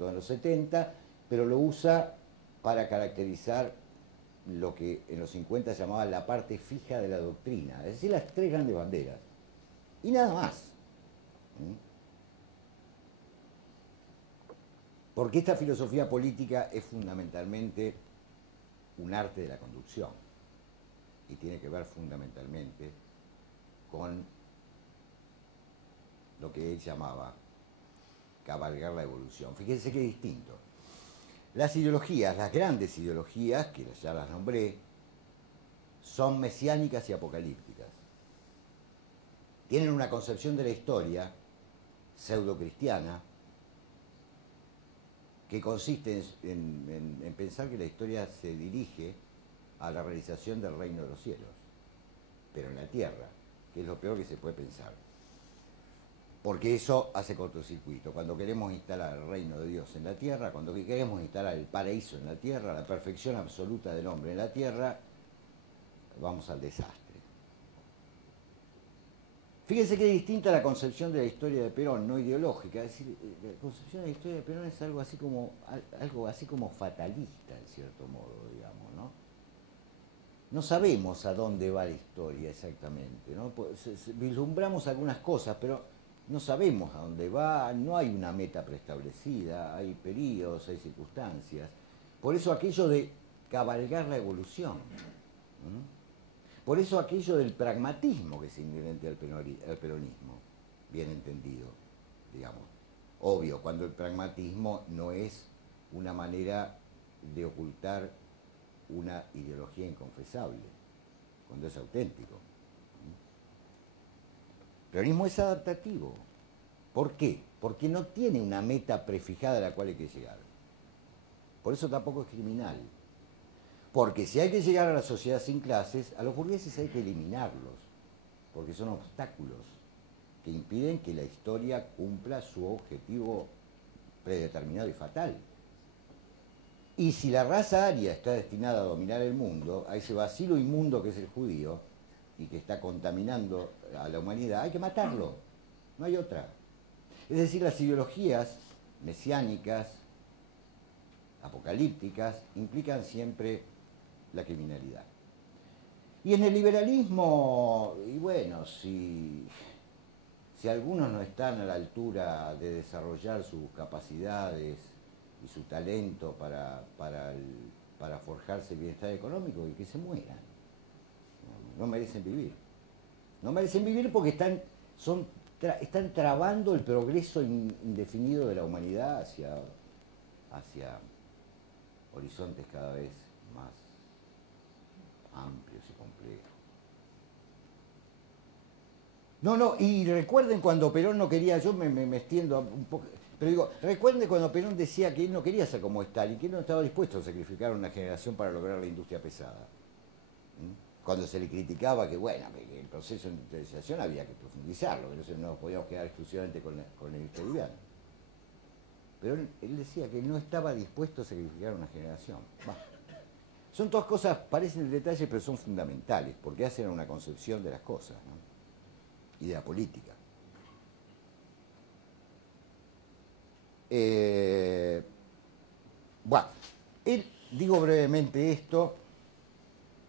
todo en los 70, pero lo usa para caracterizar lo que en los 50 se llamaba la parte fija de la doctrina, es decir, las tres grandes banderas. Y nada más. Porque esta filosofía política es fundamentalmente un arte de la conducción y tiene que ver fundamentalmente con lo que él llamaba cabalgar la evolución. Fíjense qué distinto. Las ideologías, las grandes ideologías, que ya las nombré, son mesiánicas y apocalípticas. Tienen una concepción de la historia pseudocristiana que consiste en pensar que la historia se dirige a la realización del reino de los cielos, pero en la tierra, que es lo peor que se puede pensar. Porque eso hace cortocircuito. Cuando queremos instalar el reino de Dios en la tierra, cuando queremos instalar el paraíso en la tierra, la perfección absoluta del hombre en la tierra, vamos al desastre. Fíjense qué distinta la concepción de la historia de Perón, no ideológica. Es decir, la concepción de la historia de Perón es algo así como fatalista, en cierto modo, digamos, ¿no? No sabemos a dónde va la historia exactamente, ¿no? Vislumbramos algunas cosas, pero no sabemos a dónde va, no hay una meta preestablecida, hay periodos, hay circunstancias. Por eso aquello de cabalgar la evolución. Por eso aquello del pragmatismo que es inherente al peronismo, bien entendido, digamos. Obvio, cuando el pragmatismo no es una manera de ocultar una ideología inconfesable, cuando es auténtico. El peronismo es adaptativo. ¿Por qué? Porque no tiene una meta prefijada a la cual hay que llegar. Por eso tampoco es criminal. Porque si hay que llegar a la sociedad sin clases, a los burgueses hay que eliminarlos, porque son obstáculos que impiden que la historia cumpla su objetivo predeterminado y fatal. Y si la raza aria está destinada a dominar el mundo, a ese vacilo inmundo que es el judío y que está contaminando a la humanidad, hay que matarlo, no hay otra. Es decir, las ideologías mesiánicas, apocalípticas, implican siempre la criminalidad. Y en el liberalismo, y bueno, si algunos no están a la altura de desarrollar sus capacidades y su talento para forjarse el bienestar económico, y que se mueran. No merecen vivir. No merecen vivir porque están trabando el progreso indefinido de la humanidad hacia horizontes cada vez más amplios y complejos. No, y recuerden cuando Perón no quería, yo me extiendo un poco, pero digo, recuerden cuando Perón decía que él no quería ser como Stalin, que él no estaba dispuesto a sacrificar una generación para lograr la industria pesada. Cuando se le criticaba que, bueno, que el proceso de industrialización había que profundizarlo, que no podíamos quedar exclusivamente con la industria liviana. Pero él decía que no estaba dispuesto a sacrificar una generación. Bah. Son todas cosas, parecen detalles, pero son fundamentales, porque hacen una concepción de las cosas, ¿no? Y de la política. Bueno, digo brevemente esto,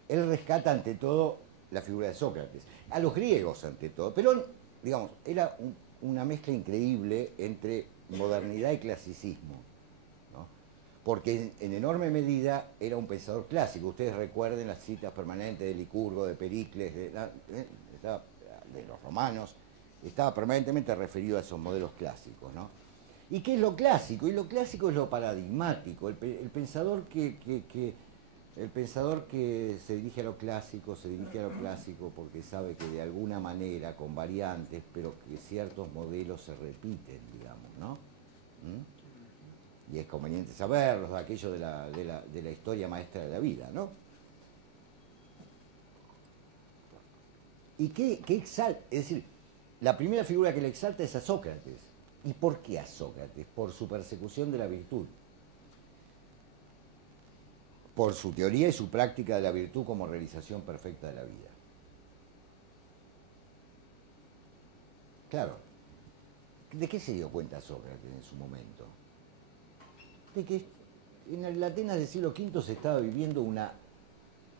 él rescata ante todo la figura de Sócrates, a los griegos ante todo. Perón, digamos, era una mezcla increíble entre modernidad y clasicismo, ¿no? Porque en enorme medida era un pensador clásico. Ustedes recuerden las citas permanentes de Licurgo, de Pericles, de los romanos, estaba permanentemente referido a esos modelos clásicos, ¿no? ¿Y qué es lo clásico? Y lo clásico es lo paradigmático, el pensador que se dirige a lo clásico porque sabe que de alguna manera, con variantes, pero que ciertos modelos se repiten, digamos, ¿no? Y es conveniente saberlos, aquello de la historia maestra de la vida, ¿no? ¿Y qué exalta? Es decir, la primera figura que le exalta es a Sócrates. ¿Y por qué a Sócrates? Por su persecución de la virtud. Por su teoría y su práctica de la virtud como realización perfecta de la vida. Claro, ¿de qué se dio cuenta Sócrates en su momento? de que en el Atenas del siglo V se estaba viviendo una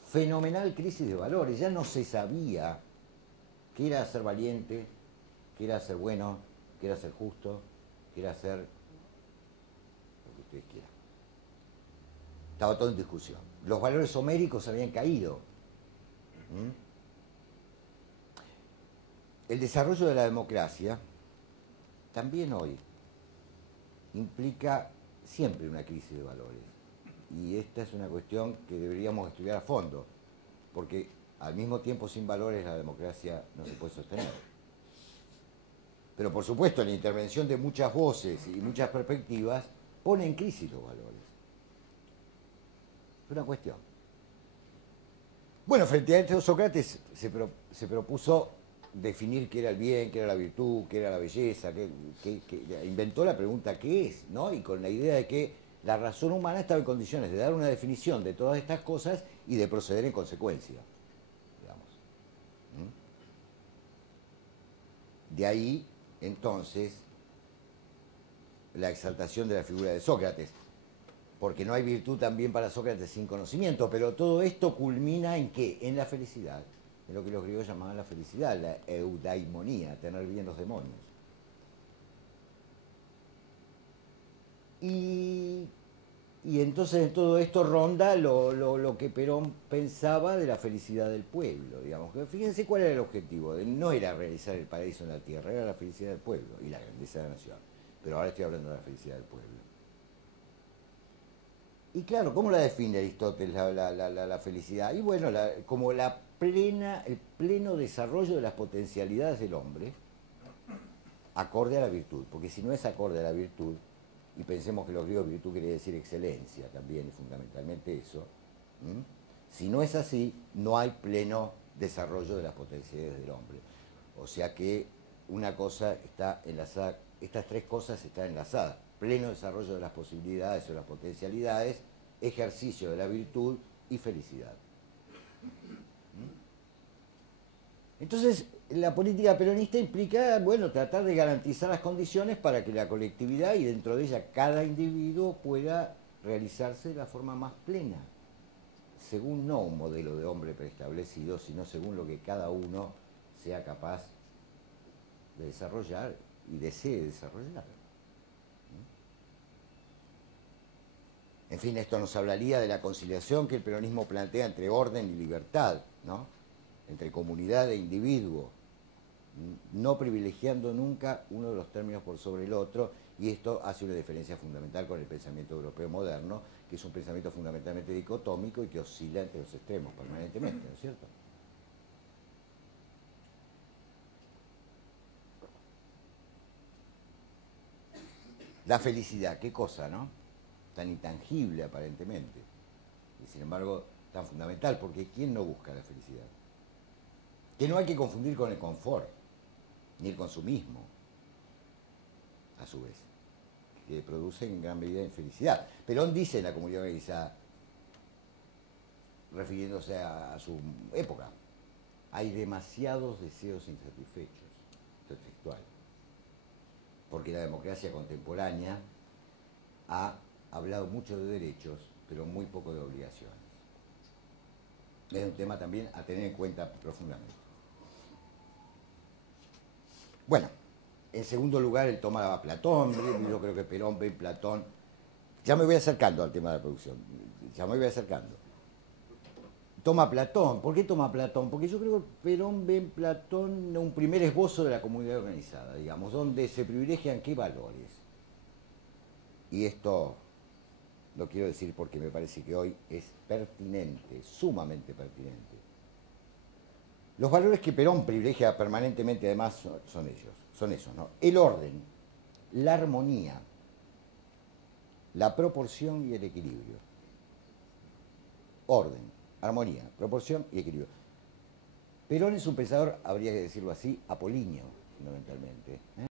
fenomenal crisis de valores. Ya no se sabía qué era ser valiente, qué era ser bueno, qué era ser justo, qué era ser lo que ustedes quieran. Estaba todo en discusión. Los valores homéricos habían caído. ¿Mm? El desarrollo de la democracia también hoy implica siempre una crisis de valores. Y esta es una cuestión que deberíamos estudiar a fondo, porque al mismo tiempo sin valores la democracia no se puede sostener. Pero por supuesto la intervención de muchas voces y muchas perspectivas pone en crisis los valores. Es una cuestión. Bueno, frente a esto Sócrates se propuso definir qué era el bien, qué era la virtud, qué era la belleza, inventó la pregunta ¿qué es? ¿No? Y con la idea de que la razón humana estaba en condiciones de dar una definición de todas estas cosas y de proceder en consecuencia, digamos. De ahí, entonces, la exaltación de la figura de Sócrates, porque no hay virtud también para Sócrates sin conocimiento, pero todo esto culmina ¿en qué? En la felicidad, en lo que los griegos llamaban la felicidad, la eudaimonía, tener bien los demonios. Y entonces en todo esto ronda lo que Perón pensaba de la felicidad del pueblo, digamos. Fíjense cuál era el objetivo, no era realizar el paraíso en la tierra, era la felicidad del pueblo y la grandeza de la nación. Pero ahora estoy hablando de la felicidad del pueblo. Y claro, ¿cómo la define Aristóteles la felicidad? Y bueno, como el pleno desarrollo de las potencialidades del hombre, acorde a la virtud. Porque si no es acorde a la virtud, y pensemos que los griegos virtud quiere decir excelencia también, y fundamentalmente eso, si no es así, no hay pleno desarrollo de las potencialidades del hombre. O sea que una cosa está enlazada, estas tres cosas están enlazadas. Pleno desarrollo de las posibilidades o las potencialidades, ejercicio de la virtud y felicidad. Entonces, la política peronista implica, bueno, tratar de garantizar las condiciones para que la colectividad y dentro de ella cada individuo pueda realizarse de la forma más plena, según no un modelo de hombre preestablecido, sino según lo que cada uno sea capaz de desarrollar y desee desarrollar. En fin, esto nos hablaría de la conciliación que el peronismo plantea entre orden y libertad, ¿no? Entre comunidad e individuo, no privilegiando nunca uno de los términos por sobre el otro, y esto hace una diferencia fundamental con el pensamiento europeo moderno, que es un pensamiento fundamentalmente dicotómico y que oscila entre los extremos permanentemente, ¿no es cierto? La felicidad, qué cosa, ¿no? Tan intangible aparentemente, y sin embargo tan fundamental, porque ¿quién no busca la felicidad? Que no hay que confundir con el confort, ni el consumismo, a su vez, que produce en gran medida infelicidad. Perón dice en la comunidad organizada, refiriéndose a su época, hay demasiados deseos insatisfechos, esto es textual, porque la democracia contemporánea ha hablado mucho de derechos, pero muy poco de obligaciones. Es un tema también a tener en cuenta profundamente. Bueno, en segundo lugar él toma a Platón, yo creo que Perón ve en Platón, ya me voy acercando al tema de la producción, ya me voy acercando. Toma Platón, ¿por qué toma Platón? Porque yo creo que Perón ve en Platón un primer esbozo de la comunidad organizada, digamos, donde se privilegian qué valores. Y esto lo quiero decir porque me parece que hoy es pertinente, sumamente pertinente. Los valores que Perón privilegia permanentemente además son esos, ¿no? El orden, la armonía, la proporción y el equilibrio. Orden, armonía, proporción y equilibrio. Perón es un pensador, habría que decirlo así, apolíneo, fundamentalmente, ¿eh?